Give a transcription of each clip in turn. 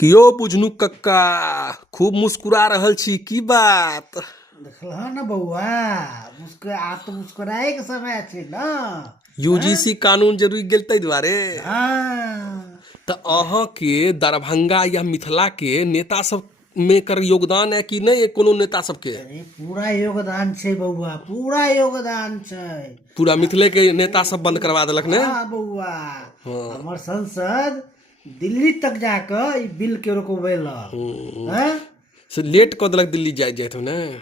कियो बुझनु कक्का खूब मुस्कुरा रहल छी की बात। देखलह न बउआ आब तो मुस्कुराए के समय छै न। यूजीसी कानून जे रुकि गेल ताहि दुआरे हाँ तऽ अहाँके दरभंगा या मिथिला के नेता सब में कर योगदान है कि नहीं कोनो नेता सबके? अरे पूरा योगदान छै बउआ, पूरा योगदान छै। पूरा मिथिले के नेता सब बंद करवा देलक ने। हाँ बउआ, हमर संसद दिल्ली तक जाकर ई बिल के रोकवेलक। हैं? से लेट कऽ देलक दिल्ली जाइत हो ने।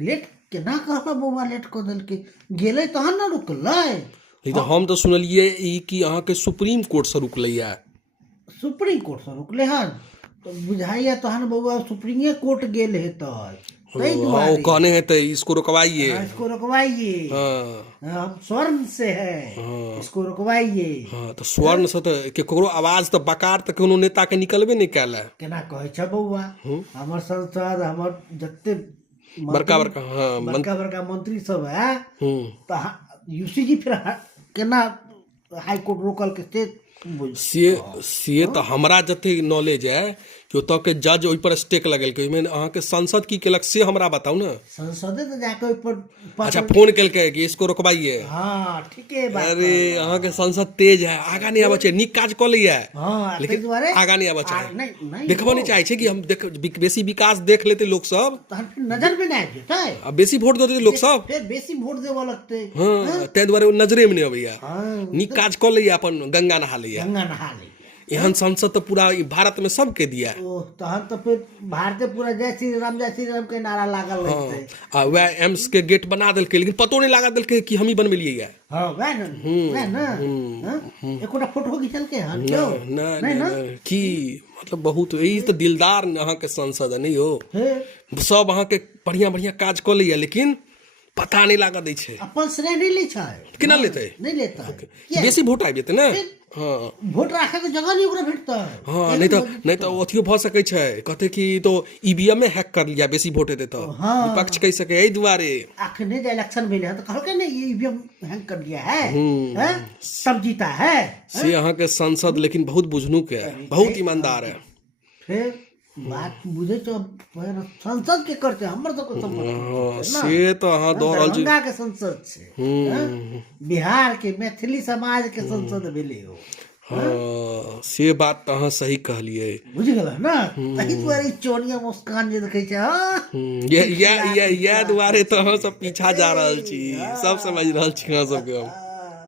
लेट केना कहला बउआ, लेट कऽ देलकै, गेलै तहन न रुकलै। ई तऽ हम तऽ सुनलियै ई कि अहाँके सुप्रीम कोर्ट से रुकलैया। सुप्रीम कोर्ट से रुकले हन तो बुझाइया तहन बउआ सुप्रीम कोर्ट गेल हेतै ताहि हाँ, दुआरे। वो कहने हैं तो इसको रुकवाइए। हाँ, इसको रुकवाइए। हाँ हम स्वर्ण से है, इसको रुकवाइए। हाँ तो स्वर्ण से तो केकरो आवाज तो बकार तो कोनो नेता के निकलबे नहीं कैले। केना कहै छ बउआ, हमर संसद हमर जत्ते बड़का बड़का हाँ बड़का मंत्री सब है तो यूसीजी फिर केना हाई कोर्ट रोकल के से तो हमरा जते नॉलेज है कि ओतऽ के जज ओहि पर स्टेक लगेलकै। ओहिमे अहाँके संसद की केलक से हमरा बताउ ना। संसदे तो जाके ऊपर अच्छा फोन केलकै कि इसको रोकवाइए। हाँ ठीके बात। अरे अहाँके संसद तेज है, आगा नहीं आबै छै, नीक काज कऽ लैया हाँ, लेकिन दुआरे आगा नहीं आबै छै, नहीं देखबो नहीं चाहै छै कि हम बेसी विकास देख लेते लोग सब, तहन फिर नजर में नहीं जेतै, आ बेसी वोट दऽ देते लोग सब। फिर बेसी वोट देबऽ लगतै। हाँ ताहि दुआरे ओ नजरे में नहीं अबैया। हाँ, नीक काज कऽ लैया, अपन गंगा नहा लैया। गंगा नहा ले। एहन संसद तो पूरा भारत में सबके दिया। ओह, तहन तो फिर भारत पूरा जय श्री राम के नारा लागल रहतै। आ वह एम्स के गेट बना देलकै लेकिन पतो नहीं लगा देलकै कि हम ही बनवेलियै या। हाँ वह न एकोटा फोटो खिंचलकै हन क्यों नहीं ना की मतलब बहुत यही तो दिलदार अहाँके संसद है नहीं हो। फिर सब अहाँके बढ़िया बढ़िया काज कऽ लैया लेकिन पता नहीं लागऽ दै छै। अपन श्रेय नहीं लै छै। केना लेतै? नहीं लेता बेसी वोट आबि जेतै ने। हाँ वोट राखे के जगह नहीं ओकरा भेटतै। हाँ नहीं तो अथियो भऽ सकै छै, कहते कि तो ईवीएम में हैक कर लिया बेसी वोट हेतै तो विपक्ष कहि सकै एहि दुआरे। अखने जे इलेक्शन भेले हैं तो कहलकै ने ये ईवीएम हैक कर लिया है, हैं? सब जीता है। से अहाँके संसद लेकिन बहुत बुझनुक है, बहुत ईमानदार है। फिर बात बुझे तो संसद के करते हमर सबके हाँ से तो अहाँ दऽ रहल छी। दरभंगा के संसद छै, बिहार के मैथिली समाज के संसद भेले हो। हाँ से बात तो अहाँ सही कहलियै। बुझ गेल ना, तही दुआरे चोरिया मुस्कान जे देखै छै। ये दुआरे तो अहाँ सब पीछा जा रहल छी, सब समझ रहल छी अहाँ सबके हम।